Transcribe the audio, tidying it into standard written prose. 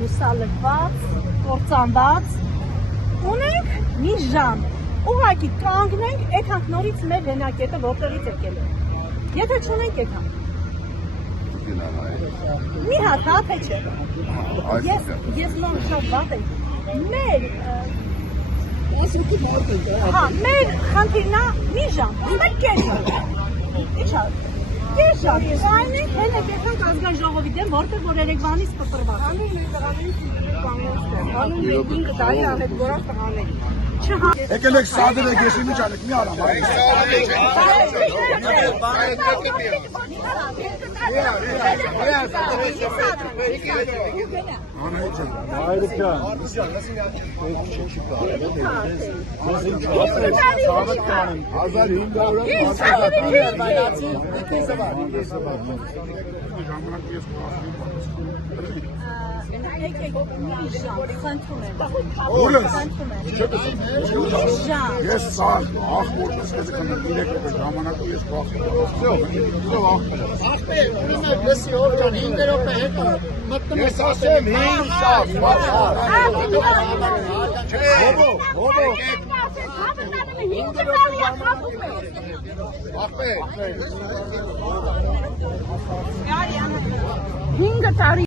լուսալված, կործանված, ունենք մի ժամ, ուղղակի կանգնենք, եկանք նորից մեր հենակետը որտեղից եկել է, եթե չունենք եկանք, մի հատ թե չէ, ես լոն շատ բատ ենք, մեր խնդիրնա մի ժամ, ուստեք կեր ժամ, իչար, կեր ժամ, կայնենք հենեք եկանք ազգային ժողովի դեմ, որտեղ որ երեգվանից պտրված։ Անուն մեյդին կտայի անետ գորաշ տղաների։ Եկել եք սադր եք, ես իմիջ անեք, մի արամ։ Ես սաղ, աղ որպես կեզը կնդիրեք ժամանակը ես պախում լսի որդյան 5 րոպե հետո մտնում ես ասեմ 5 շաղ, Հինգ տարի